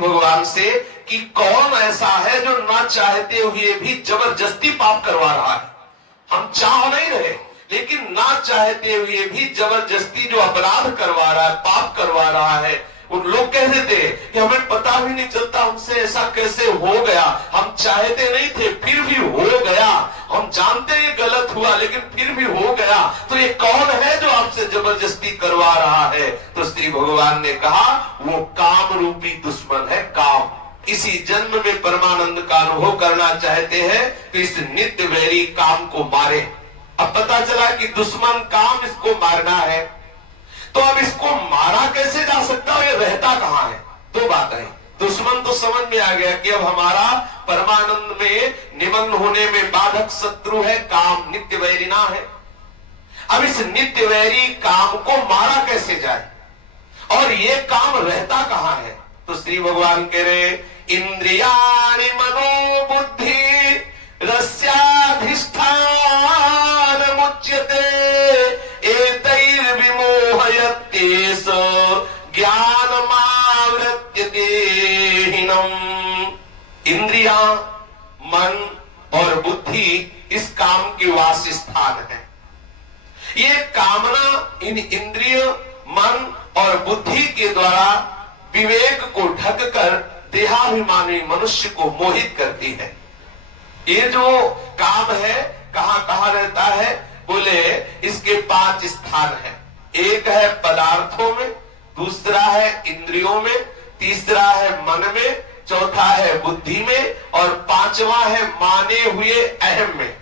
भगवान से कि कौन ऐसा है जो ना चाहते हुए भी जबरदस्ती पाप करवा रहा है। हम चाह नहीं रहे, लेकिन ना चाहते हुए भी जबरदस्ती जो अपराध करवा रहा है, पाप करवा रहा है। उन लोग कह देते कि हमें पता भी नहीं चलता हमसे ऐसा कैसे हो गया, हम चाहते नहीं थे फिर भी हो गया, हम जानते ये गलत हुआ लेकिन फिर भी हो गया। तो ये कौन है जो आपसे जबरदस्ती करवा रहा है? तो श्री भगवान ने कहा वो काम रूपी दुश्मन है, काम। इसी जन्म में परमानंद का अनुभव करना चाहते हैं तो इस नित्य वैरी काम को मारे। अब पता चला कि दुश्मन काम इसको मारना है, तो अब इसको मारा कैसे जा सकता है, ये रहता कहां है? दो बातें। दुश्मन तो समझ में आ गया कि अब हमारा परमानंद में निमग्न होने में बाधक शत्रु है काम, नित्य वैरी ना है। अब इस नित्य वैरी काम को मारा कैसे जाए, और ये काम रहता कहां है? तो श्री भगवान कह रहे इंद्रियाणि मनोबुद्धि रस्याधिष्ठान मुच्यते एतैर्विमोहयत्येष ज्ञानमावृत्य देहिनम्। इंद्रियां, मन और बुद्धि इस काम के वासस्थान है। ये कामना इन इंद्रिय, मन और बुद्धि के द्वारा विवेक को ढककर देहाभिमानी मनुष्य को मोहित करती है। ये जो काम है कहां कहां रहता है? बोले इसके 5 स्थान है। एक है पदार्थों में, दूसरा है इंद्रियों में, तीसरा है मन में, चौथा है बुद्धि में और पांचवा है माने हुए अहम में।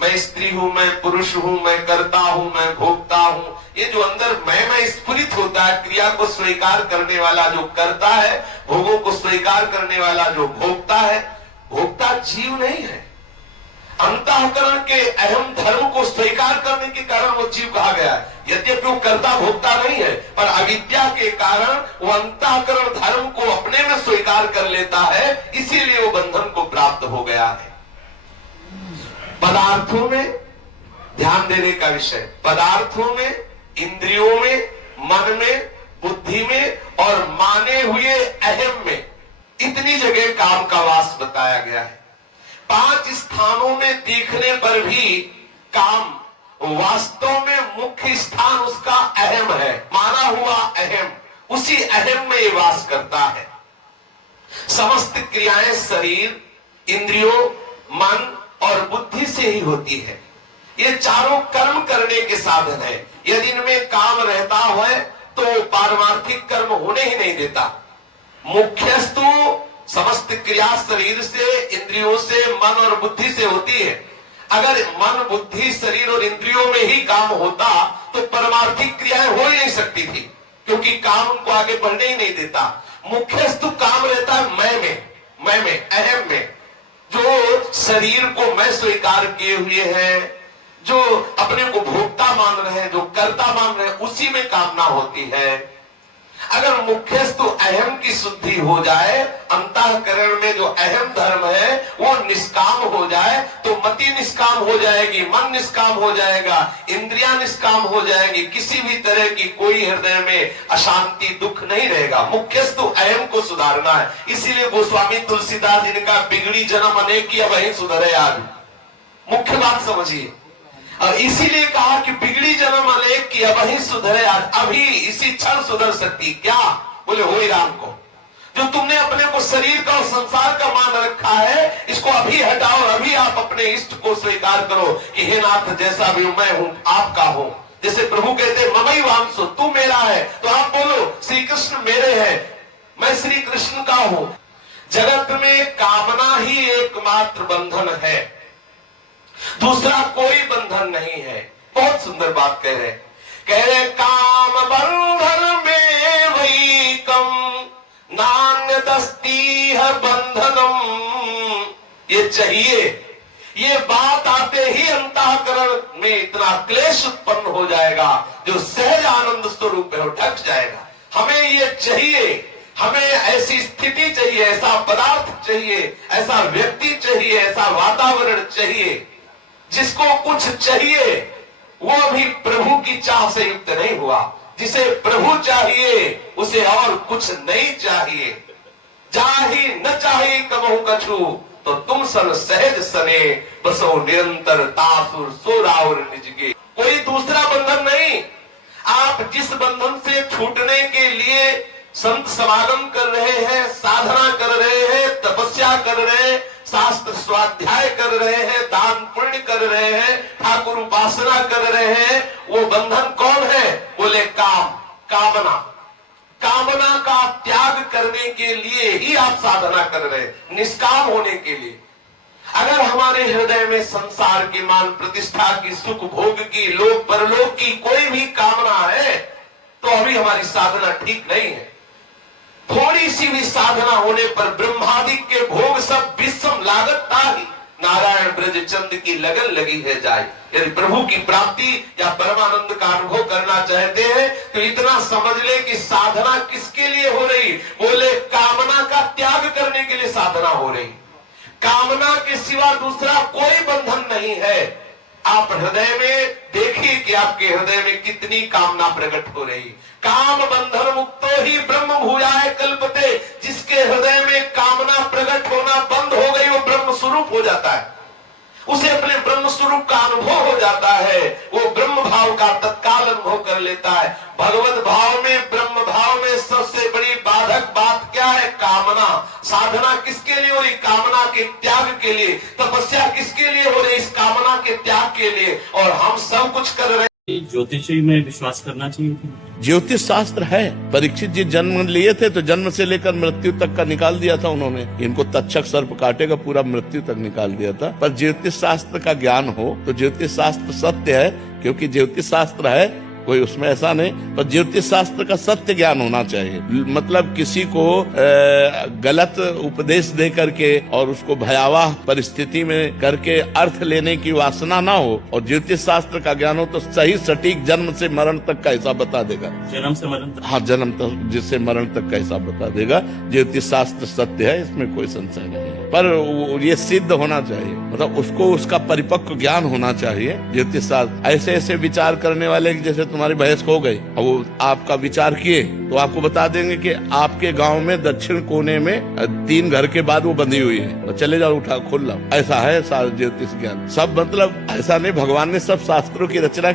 मैं स्त्री हूं, मैं पुरुष हूं, मैं करता हूं, मैं भोगता हूं। ये जो अंदर मैं स्फुरित होता है, क्रिया को स्वीकार करने वाला जो करता है, भोगों को स्वीकार करने वाला जो भोगता है, भोगता जीव नहीं है। अंतःकरण के अहम धर्म को स्वीकार करने के कारण वो जीव कहा गया है। यद्यपि वो कर्ता भोगता नहीं है, पर अविद्या के कारण वो अंतःकरण धर्म को अपने में स्वीकार कर लेता है, इसीलिए वो बंधन को प्राप्त हो गया है। पदार्थों में ध्यान देने का विषय, पदार्थों में, इंद्रियों में, मन में, बुद्धि में और माने हुए अहम में, इतनी जगह काम का वास बताया गया है। 5 स्थानों में देखने पर भी काम वास्तव में मुख्य स्थान उसका अहम है, माना हुआ अहम, उसी अहम में ये वास करता है। समस्त क्रियाएं शरीर, इंद्रियों, मन और बुद्धि से ही होती है। ये चारों कर्म करने के साधन है। यदि इनमें काम रहता है तो पारमार्थिक कर्म होने ही नहीं देता। मुख्यस्तु समस्त क्रिया शरीर से, इंद्रियों से, मन और बुद्धि से होती है। अगर मन, बुद्धि, शरीर और इंद्रियों में ही काम होता तो परमार्थिक क्रियाएं हो ही नहीं सकती थी, क्योंकि काम उनको आगे बढ़ने ही नहीं देता। मुख्यस्तु काम रहता है मैं में, अहम में। जो शरीर को मैं स्वीकार किए हुए हैं, जो अपने को भोक्ता मान रहे हैं, जो कर्ता मान रहे हैं, उसी में कामना होती है। अगर मुख्यस्तु अहम की शुद्धि हो जाए, अंतःकरण में जो अहम धर्म है वो निष्काम हो जाए, तो मति निष्काम हो जाएगी, मन निष्काम हो जाएगा, इंद्रियां निष्काम हो जाएगी, किसी भी तरह की कोई हृदय में अशांति, दुख नहीं रहेगा। मुख्यस्तु अहम को सुधारना है। इसीलिए गोस्वामी तुलसीदास जी ने कहा बिगड़ी जन्म अनेक की अब वही सुधरे आज। मुख्य बात समझिए, और इसीलिए कहा कि बिगड़ी जन्म अनेक की अब ही सुधरे आज, अभी इसी क्षण सुधर सकती। क्या? बोले हो राम को, जो तुमने अपने को शरीर का और संसार का मान रखा है, इसको अभी हटाओ। अभी आप अपने इष्ट को स्वीकार करो कि हे नाथ, जैसा भी मैं हूं आपका हूं। जैसे प्रभु कहते ममई वांसो, तू मेरा है, तो आप बोलो श्री कृष्ण मेरे हैं, मैं श्री कृष्ण का हूं। जगत में कामना ही एकमात्र बंधन है, दूसरा कोई बंधन नहीं है। बहुत सुंदर बात कह रहे काम बंधन में वही कम नान्य दस्ती है बंधनम। ये चाहिए, ये बात आते ही अंतःकरण में इतना क्लेश उत्पन्न हो जाएगा जो सहज आनंद स्वरूप में ढक जाएगा। हमें ये चाहिए, हमें ऐसी स्थिति चाहिए, ऐसा पदार्थ चाहिए, ऐसा व्यक्ति चाहिए, ऐसा वातावरण चाहिए। जिसको कुछ चाहिए वो अभी प्रभु की चाह से युक्त नहीं हुआ। जिसे प्रभु चाहिए उसे और कुछ नहीं चाहिए। जाही न चाही कबहू कछु, तो तुम सन सहज सने बसो निरंतर तासुर सोराउर निजगे। कोई दूसरा बंधन नहीं। आप जिस बंधन से छूटने के लिए संत समागम कर रहे हैं, साधना कर रहे हैं, तपस्या कर रहे हैं, शास्त्र स्वाध्याय कर रहे हैं, दान पुण्य कर रहे हैं, ठाकुर उपासना कर रहे हैं, वो बंधन कौन है? बोले काम, कामना। कामना का त्याग करने के लिए ही आप साधना कर रहे हैं, निष्काम होने के लिए। अगर हमारे हृदय में संसार की मान प्रतिष्ठा की, सुख भोग की, लोक परलोक की कोई भी कामना है तो अभी हमारी साधना ठीक नहीं है। थोड़ी सी भी साधना होने पर ब्रह्मादिक के भोग सब विषम लागत ताही, नारायण ब्रज चंद की लगन लगी है जाए। यदि प्रभु की प्राप्ति या परमानंद का अनुभव करना चाहते हैं तो इतना समझ ले कि साधना किसके लिए हो रही? बोले कामना का त्याग करने के लिए साधना हो रही। कामना के सिवा दूसरा कोई बंधन नहीं है। आप हृदय में देखिए कि आपके हृदय में कितनी कामना प्रकट हो रही। काम बंधन मुक्तो ही ब्रह्म भूयाय कल्पते। जिसके हृदय में कामना प्रकट होना बंद हो गई वो ब्रह्म स्वरूप हो जाता है, उसे अपने ब्रह्म स्वरूप का अनुभव हो जाता है, वो ब्रह्म भाव का तत्काल अनुभव कर लेता है। भगवत भाव में, ब्रह्म भाव में सबसे बड़ी बाधक बात क्या है? कामना। साधना किसके लिए हो रही? कामना के त्याग के लिए। तपस्या किसके लिए हो रही? इस कामना के त्याग के लिए। और हम सब कुछ कर रहे हैं। ज्योतिषी में विश्वास करना चाहिए। ज्योतिष शास्त्र है। परीक्षित जी जन्म लिए थे तो जन्म से लेकर मृत्यु तक का निकाल दिया था उन्होंने। इनको तक्षक सर्प काटेगा पूरा मृत्यु तक निकाल दिया था। पर ज्योतिष शास्त्र का ज्ञान हो तो ज्योतिष शास्त्र सत्य है, क्योंकि ज्योतिष शास्त्र है, कोई उसमें ऐसा नहीं। पर ज्योतिष शास्त्र का सत्य ज्ञान होना चाहिए। मतलब किसी को गलत उपदेश दे करके और उसको भयावह परिस्थिति में करके अर्थ लेने की वासना ना हो। और ज्योतिष शास्त्र का ज्ञान हो तो सही सटीक जन्म से मरण तक का हिसाब बता देगा। जन्म से मरण तक? हाँ, जन्म तक जिससे मरण तक का हिसाब बता देगा। ज्योतिष शास्त्र सत्य है, इसमें कोई संशय नहीं है। पर ये सिद्ध होना चाहिए, मतलब उसको उसका परिपक्व ज्ञान होना चाहिए। ज्योतिष शास्त्र ऐसे ऐसे विचार करने वाले जैसे तुम्हारी भैंस खो गई, अब वो आपका विचार किए तो आपको बता देंगे कि आपके गांव में दक्षिण कोने में 3 घर के बाद वो बंधी हुई है, तो चले जाओ, उठा खोल लो। ऐसा है ज्योतिष ज्ञान। सब मतलब ऐसा नहीं, भगवान ने सब शास्त्रों की रचना